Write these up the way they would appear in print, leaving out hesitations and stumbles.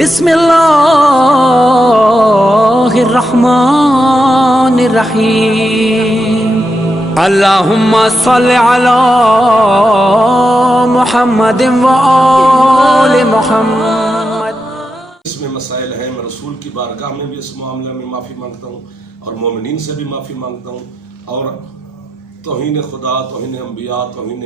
بسم اللہ الرحمن الرحیم اللہم صل علی محمد و آل محمد۔ اس میں مسائل ہیں، میں رسول کی بارگاہ میں بھی اس معاملے میں معافی مانگتا ہوں اور مومنین سے بھی معافی مانگتا ہوں، اور توہین خدا، توہین انبیاء، توہین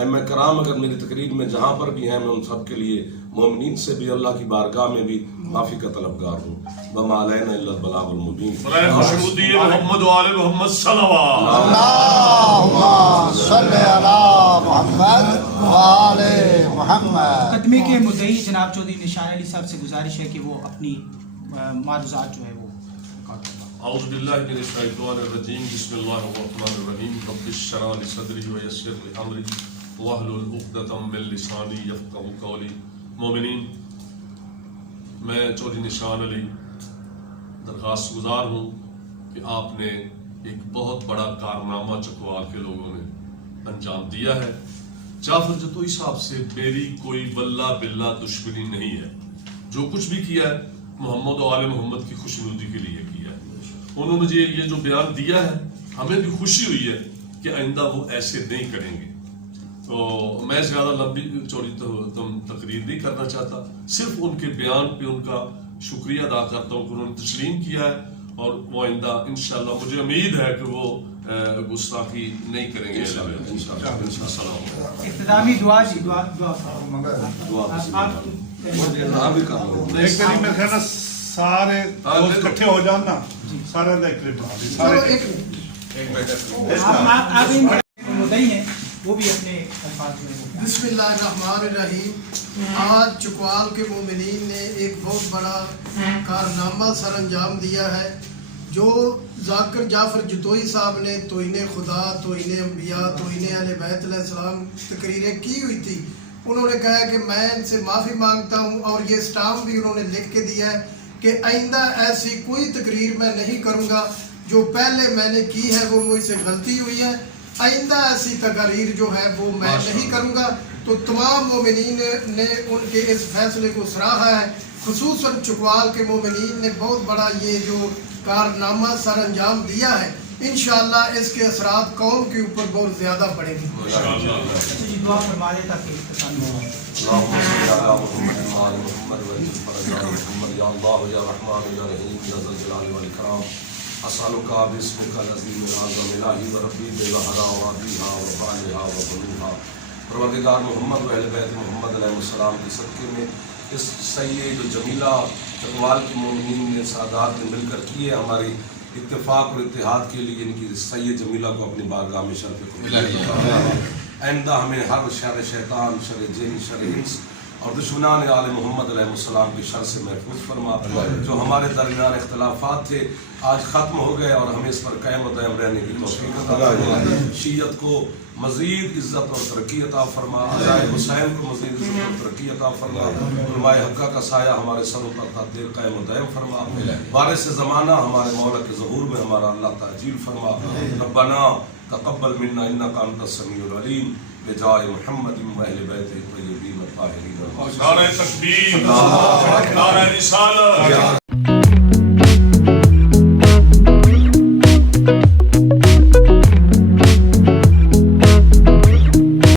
ائمہ کرام اگر میری تقریر میں جہاں پر بھی ہیں، میں ان سب کے لیے مومنین سے بھی اللہ کی بارگاہ میں بھی معافی کا طلبگار ہوں۔ وما علینا الا البلاغ المبین۔ خوشبودی محمد و آل محمد صلوات۔ اللہم صلی علی محمد و آل محمد۔ مقدمے کے مدعی جناب چودھری نشان علی صاحب سے گزارش ہے کہ وہ اپنی معروضات جو ہے وہ اعوذ باللہ من الشیطان الرجیم، بسم اللہ الرحمن الرحیم۔ رب اشرح لی صدری ویسر لی امری واحلل عقدۃ من لسانی یفقہوا قولی۔ مومنین، میں چودھری نشان علی درخواست گزار ہوں کہ آپ نے ایک بہت بڑا کارنامہ چکوال کے لوگوں نے انجام دیا ہے۔ جعفر جتوئی صاحب سے میری کوئی واللہ باللہ دشمنی نہیں ہے، جو کچھ بھی کیا ہے محمد و آل محمد کی خوشنودی کے لیے کیا ہے۔ انہوں نے مجھے یہ جو بیان دیا ہے، ہمیں بھی خوشی ہوئی ہے کہ آئندہ وہ ایسے نہیں کریں گے۔ تو میں زیادہ لمبی چوڑی تقریر نہیں کرنا چاہتا، صرف ان کے بیان پہ ان کا شکریہ ادا کرتا ہوں کہ انہوں نے تسلیم کیا ہے، اور وہ آئندہ انشاءاللہ مجھے امید ہے کہ وہ گستاخی نہیں کریں گے۔ اختتامی دعا جی، دعا سارے اکٹھے ہو جانا، سارے مدعی ہیں وہ بھی اپنے الفاظ جو ہے۔ بسم اللہ الرحمن الرحیم۔ آج چکوال کے مومنین نے ایک بہت بڑا کارنامہ سر انجام دیا ہے۔ جو ذاکر جعفر جتوئی صاحب نے توہین خدا، توہین انبیاء، توہین اہل بیت علیہ السلام تقریریں کی ہوئی تھی، انہوں نے کہا کہ میں ان سے معافی مانگتا ہوں، اور یہ اسٹامپ بھی انہوں نے لکھ کے دیا ہے کہ آئندہ ایسی کوئی تقریر میں نہیں کروں گا، جو پہلے میں نے کی ہے وہ مجھ سے غلطی ہوئی ہے، آئندہ ایسی تقاریر جو ہے وہ میں نہیں کروں گا۔ تو تمام مومنین نے ان کے اس فیصلے کو سراہا ہے، خصوصاً چکوال کے مومنین نے بہت بڑا یہ جو کارنامہ سر انجام دیا ہے، انشاءاللہ اس کے اثرات قوم کے اوپر بہت زیادہ پڑیں گے۔ دعا فرما دے تاکہ اختتامی ہو۔ اللہم صلی علی محمد و آل محمد و محمد، یا اللہ یا رحمان یا رحیم یا ذا الجلال والاکرام، اسألک باسمک العظیم العظم الہی و ربی بظہرا و ابیہا و بالہا و بنوہا۔ پروردگار محمد و اہل بیت محمد علیہ السلام کے صدقے میں اس سید و جمیلہ چکوال کے مومنین نے سادات نے مل کر کیے ہماری اتفاق اور اتحاد کے لیے ان کی سید جمیلہ کو اپنی بارگاہ میں شرف قبول آئندہ ہمیں ہر شر شیطان، شر جن، شر انس اور دشمنان آل محمد علیہ السلام کی شر سے محفوظ فرما۔ جو ہمارے درمیان اختلافات تھے آج ختم ہو گئے، اور ہمیں اس پر قائم و دائم رہنے کی توفیق عطا فرما۔ شیعت کو مزید عزت اور ترقی عطا فرما، عزائے حسین کو مزید عزت اور ترقی عطا فرما، علماء حقہ کا سایہ ہمارے سروں پر تا دیر قائم و دائم فرما۔ وارث زمانہ ہمارے مولا کے ظہور میں ہمارا اللہ تعجیل فرما۔ ربنا تقبل منا انک انت السمیع العلیم، بجائے محمد و اہل بیت الطیبین الطاہرین۔ نعرہ تکبیر، نعرہ رسالت۔